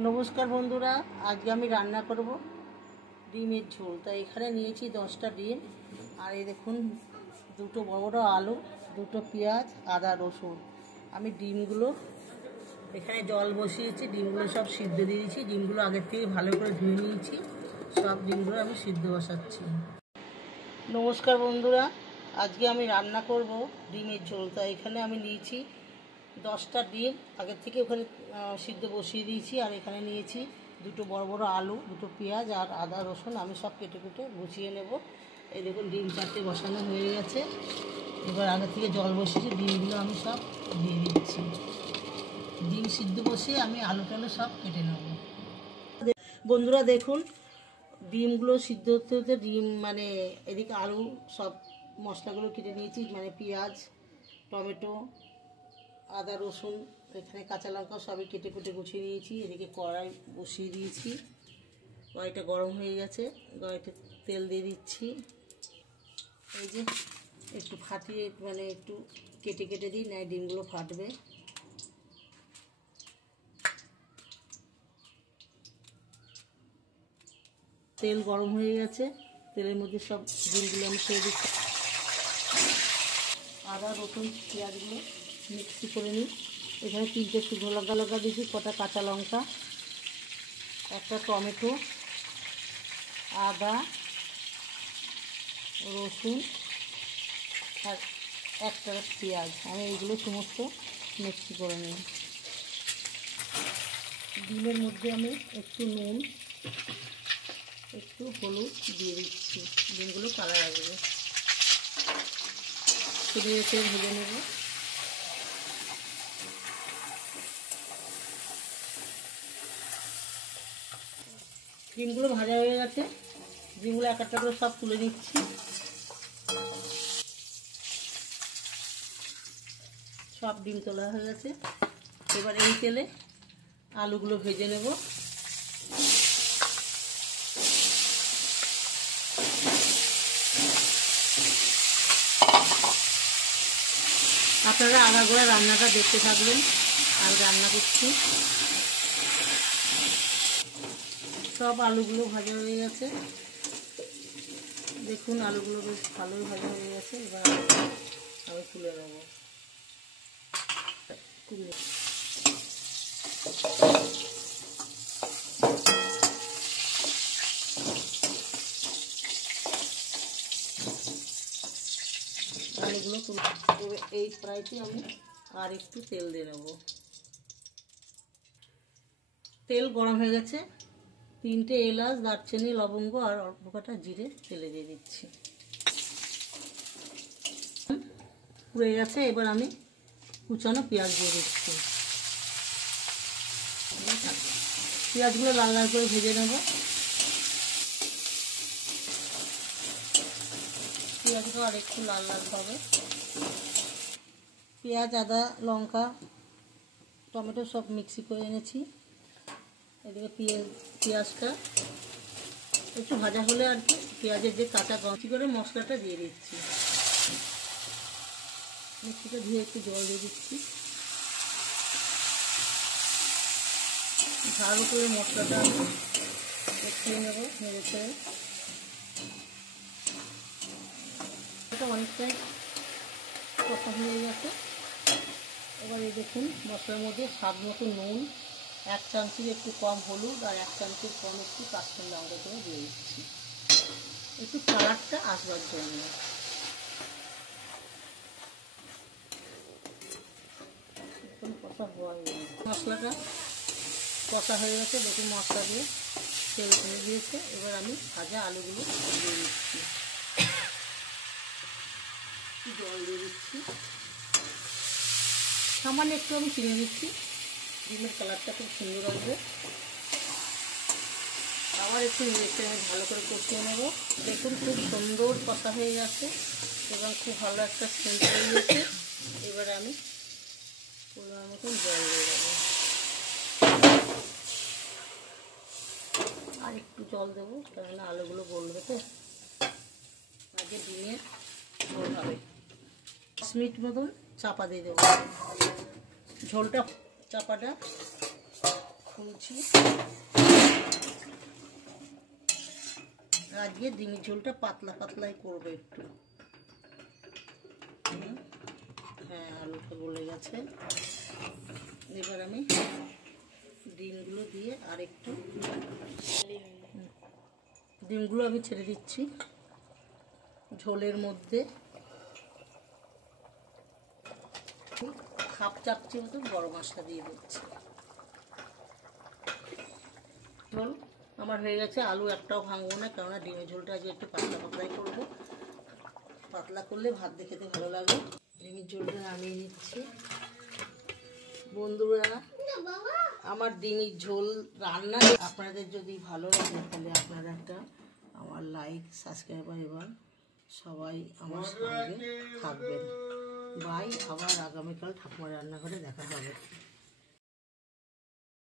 नमस्कार बंधुरा आज के आमी रान्ना करब डिमेर झोल। तो एखाने निয়েছি 10টা ডিম और ये देखुन दुटो बड़ बड़ आलू दुटो पेঁয়াজ आदा रसुन। आमी डिमगुलो एखाने जल बसिয়েছি, ডিমগুলো सब सिद्ध দিয়ে দিয়েছি। ডিমগুলো আগের থেকে ভালো করে ধুয়ে নিয়েছি, সব ডিমগুলো আমি সিদ্ধ বসাচ্ছি। নমস্কার বন্ধুরা, আজকে আমি রান্না করব ডিমের ঝোল। তো এখানে আমি নিয়েছি 10টা ডিম আগের থেকে ওখানে সিদ্ধ বসিয়ে দিয়েছি, আর এখানে নিয়েছি দুটো বড় বড় আলু, দুটো পেঁয়াজ আর আদা রসুন। আমি সব কেটে কেটে গুছিয়ে নেব। এই দেখুন ডিম 4টে বসানো হয়ে গেছে। এবার আগের থেকে জল বসিয়েছি, ডিমগুলো আমি সব দিয়ে দিচ্ছি। ডিম সিদ্ধ বসিয়ে আমি আলু টালু সব কেটে নেব। বন্ধুরা দেখুন ডিমগুলো সিদ্ধ হতে হতে ডিম মানে এদিকে আলু সব মশলাগুলো কেটে নিয়েছি, মানে পেঁয়াজ টমেটো আদা রসুন এখানে কাঁচা লঙ্কা সবই কেটে কেটে গুছিয়ে নিয়েছি। এদিকে কড়াই বসিয়ে দিয়েছি, কড়াইটা গরম হয়ে গেছে। কড়াইতে তেল দিয়ে দিচ্ছি। এই যে একটু ফাটিয়ে মানে একটু কেটে কেটে দিই, না ডিমগুলো ফাটবে। তেল গরম হয়ে গেছে, তেলের মধ্যে সব ডিমগুলো আমি ছেড়ে দিচ্ছি। আদা রসুন পেঁয়াজগুলো মিক্সি করে নিই। এখানে 3টে শুকনো লঙ্কা দিয়েছি, কটা কাঁচা লঙ্কা, একটা টমেটো, আদা রসুন আর একটা পেঁয়াজ। আমি এইগুলো সমস্ত মিক্সি করে নিই। ডিমের মধ্যে আমি একটু নুন একটু হলুদ দিয়ে দিচ্ছি, ডিমগুলো কালার আসবে। ভেজে নেব। ডিমগুলো ভাজা হয়ে গেছে, ডিমগুলো এক একটা করে সব তুলে নিচ্ছি। সব ডিম তোলা হয়ে গেছে। এবার এই তেলে আলুগুলো ভেজে নেব। আপনারা আগাগোড়া রান্নাটা দেখতে থাকবেন। আর রান্না করছি, সব আলুগুলো ভাজা হয়ে গেছে। দেখুন আলুগুলো বেশ ভালোই ভাজা হয়ে গেছে। এবার আমি তুলে নেব। আলুগুলো এই ফ্রাইতে আমি আর একটু তেল দিয়ে নেব। তেল গরম হয়ে গেছে, 3টে এলাচ দারচিনি লবঙ্গ আর অল্প কটা জিরে তেলে দিয়ে দিচ্ছি। পুড়ে গেছে। এবার আমি কুচানো পেঁয়াজ দিয়ে দিচ্ছি। পেঁয়াজগুলো লাল লাল করে ভেজে নেব। পেঁয়াজগুলো আর একটু লাল লাল হবে। পেঁয়াজ আদা লঙ্কা টমেটো সব মিক্সি করে এনেছি। এদিকে পেঁয়াজটা একটু ভাজা হলে আর কি পেঁয়াজের যে কাঁচা গন্ধ করে মশলাটা দিয়ে দিচ্ছি। মিক্সিটা ধুয়ে একটু জল দিয়ে দিচ্ছি। ভালো করে মশলাটা কষিয়ে নেব নেড়ে ছেড়ে। অনেকটাই কষা হয়ে গেছে। এবার এই দেখুন মশলার মধ্যে স্বাদ মতো নুন, 1 চামচের একটু কম হলুদ আর 1 চামচের কম একটু কাশ্মীরি লঙ্কা করে দিয়ে দিচ্ছি, একটু কালারটা আসবার জন্য। মশলাটা কষা হয়ে গেছে। দেখুন মশলা দিয়ে তেল ছেড়ে দিয়েছে। এবার আমি ভাজা আলুগুলো দিয়ে দিচ্ছি, জল দিয়ে দিচ্ছি, সামান্য একটু আমি চিনি দিচ্ছি। ডিমের কালারটা খুব সুন্দর আসবে। আবার একটু নেড়ে আমি ভালো করে কষিয়ে নেব। দেখুন খুব সুন্দর কষা হয়ে গেছে এবং খুব ভালো একটা সেন্ট হয়ে গেছে। এবার আমি পরিমাণ মতন জল দিয়ে দেবো। আর একটু জল দেবো, কেননা আলুগুলো গলবে তো, আগে ডিমের ঝোল হবে। 10 মিনিট মতন চাপা দিয়ে দেবো। ঝোলটা চাপাটা খুলছি। আজকে ডিমের ঝোলটা পাতলা পাতলাই করবো একটু। হ্যাঁ, আলুটা গলে গেছে। এবার আমি ডিমগুলো দিয়ে আরেকটু ডিমগুলো আমি ছেড়ে দিচ্ছি ঝোলের মধ্যে। হাফ চামচি মতো গরম মশলা দিয়ে দিচ্ছি। ঝোল আমার হয়ে গেছে। আলু একটাও ভাঙবো না, কেননা ডিমের ঝোলটা আজকে একটু পাতলা পাতলাই করবো। পাতলা করলে ভাত দিয়ে খেতে ভালো লাগে। ডিমের ঝোলটা নামিয়ে নিচ্ছি। বন্ধুরা, আমার ডিমের ঝোল রান্না আপনাদের যদি ভালো লাগে তাহলে আপনারা একটা আমার লাইক সাবস্ক্রাইবার এবং সবাই আমার সঙ্গে থাকবেন। বাই, আবার আগামীকাল ঠাকুমার রান্নাঘরে দেখা হবে।